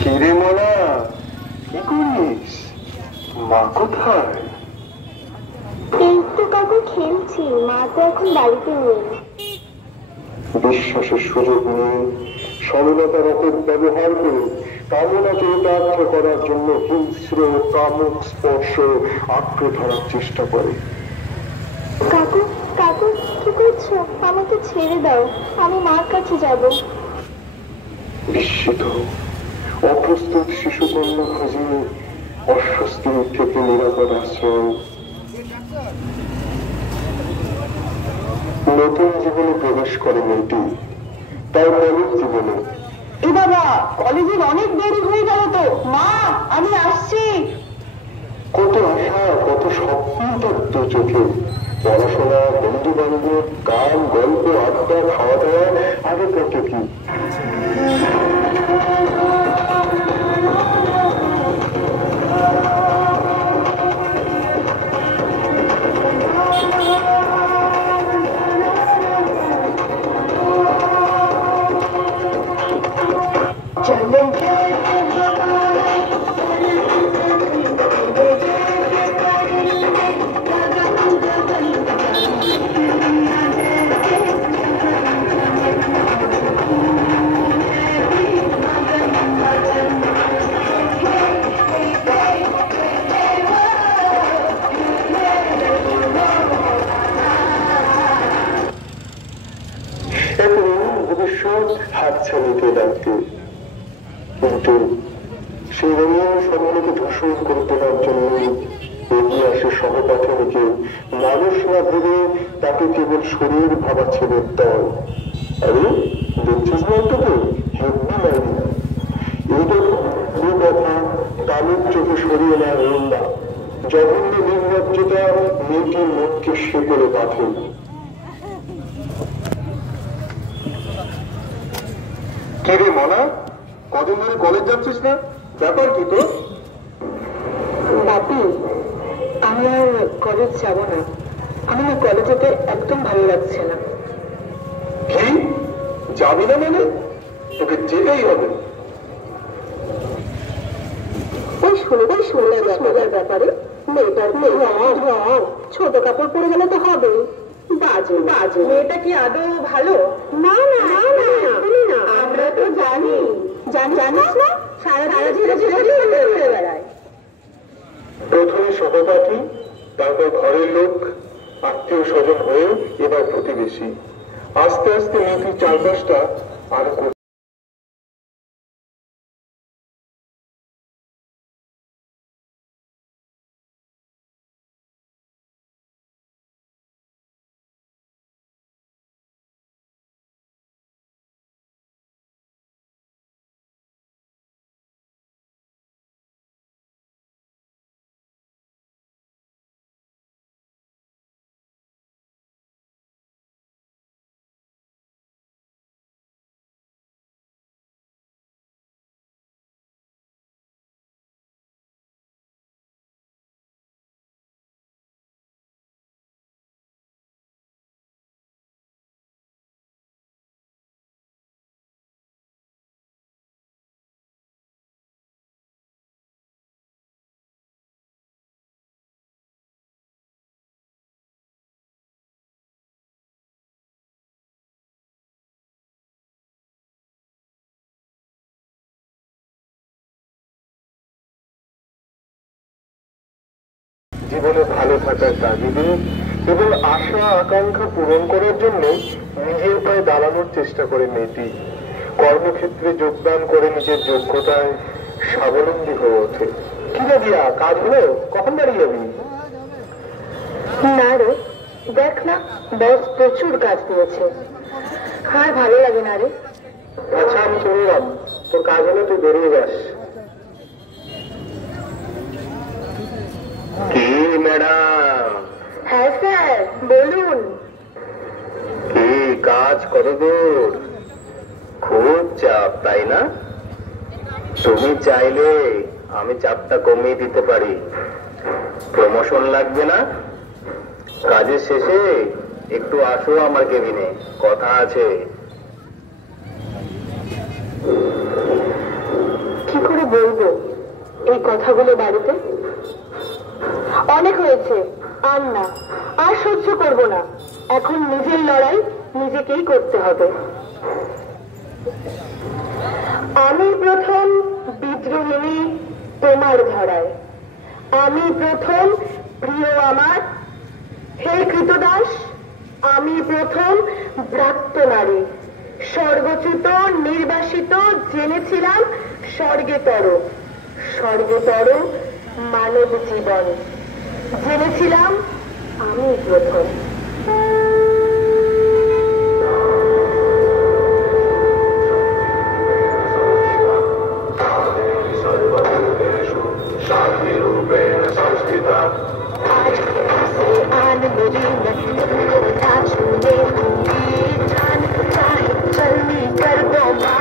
কিরে মনা, কি করিস? মা কোথায়? এই তো কাকু খেলছি, মা তো এখন বাড়িতে নেই। বিশ্বাসের সুযোগ নিয়ে সরলতার অপব্যবহার করে কামনা চরিতার্থ করার জন্য হিংস্র কামুক স্পর্শ আঁকড়ে ধরার চেষ্টা করে। কাকু কাকু কি করছো? আমাকে ছেড়ে দাও, আমি মার কাছে যাব। বিস্মিত অপ্রস্তুত শিশুকন্যা খুঁজে অস্বস্তি থেকে নিরাপদ আশ্রয়। নতুন জীবনে প্রবেশ করে মেয়েটি, তার কলেজ জীবনে। এ বাবা, কলেজের অনেক দেরি হয়ে গেল তো। মা, আমি আসছি। কত আশা, কত স্বপ্ন তার দু চোখে। পড়াশোনা, বন্ধু বান্ধব, গান, গল্প, আড্ডা, খাওয়া দাওয়া, আগে কত কি। হাতছানিতে ডাকতে, কিন্তু সেই রঙিন স্বপ্নকে ধূসর করে দেওয়ার জন্য এগিয়ে আসে সহপাঠিনীকে মানুষ না ভেবে তাকে কেবল শরীর ভাবা ছেলের দল। আরে দেখছিস না তোকে হেব্বি লাইনি, এই দেখো দু কথা কামের চোখে সরিয়ে নেয় রোন্দা। জঘন্য নির্লজ্জতা মেয়েটির মুখকে শেকলে বাঁধে। কিরে মনা, কদিন ধরে কলেজ যাচ্ছিস না? ব্যাপার কি তো? বাপি, আমি আর কলেজ যাব না। আমার না কলেজ যেতে একদম ভালো লাগছে না। কি যাবি না মানে? তোকে যেতেই হবে। ওই শুনলার ব্যাপারে মেয়েটার ছোট কাপড় পরে গেলে তো হবে। বাজে বাজে, মেয়েটা কি আদৌ ভালো? না না না, আমরা তো জানিস না, সারা ঝেড়ে বেড়ায়। প্রথমে সহপাঠী, তারপর ঘরের লোক, আত্মীয় স্বজন হয়ে এবার প্রতিবেশী। আস্তে আস্তে মেয়েটির চারপাশটা আরো জীবনে ভালো থাকার তাগিদে এবং আশা আকাঙ্ক্ষা পূরণ করার জন্য নিজের পায়ে দাঁড়ানোর চেষ্টা করে মেয়েটি। কর্মক্ষেত্রে যোগদান করে নিজের যোগ্যতায় স্বাবলম্বী হয়ে ওঠে। কি রে দিয়া, কাজ হলো? কখন বাড়ি যাবি? না রে, দেখ না, বস প্রচুর কাজ দিয়েছে, আর ভালো লাগে না রে। আচ্ছা আমি চলে এলাম, তোর কাজ হলে তুই বেরিয়ে যাস। কি ম্যাডাম? হ্যাঁ স্যার, বলুন। কি কাজ কতদূর? খুব চাপ তাই না? তুমি চাইলে আমি চাপটা কমিয়ে দিতে পারি। প্রমোশন লাগবে না? কাজের শেষে একটু আসো আমার কেবিনে, কথা আছে। এই কথাগুলো বাড়িতে? অনেক হয়েছে, আর না, আর সহ্য করব না। এখন নিজের লড়াই নিজেকেই করতে হবে। আমি প্রথম বিদ্রোহিণী তোমার ধরায়, আমি প্রথম প্রিয় আমার, হে কৃতদাস, আমি প্রথম ব্রাত্য নারী, স্বর্গচ্যুত নির্বাসিত জেনেছিলাম স্বর্গেতর, স্বর্গেতর মানব জীবন জেনেছিলাম আমি প্রথম। चलनी कर दो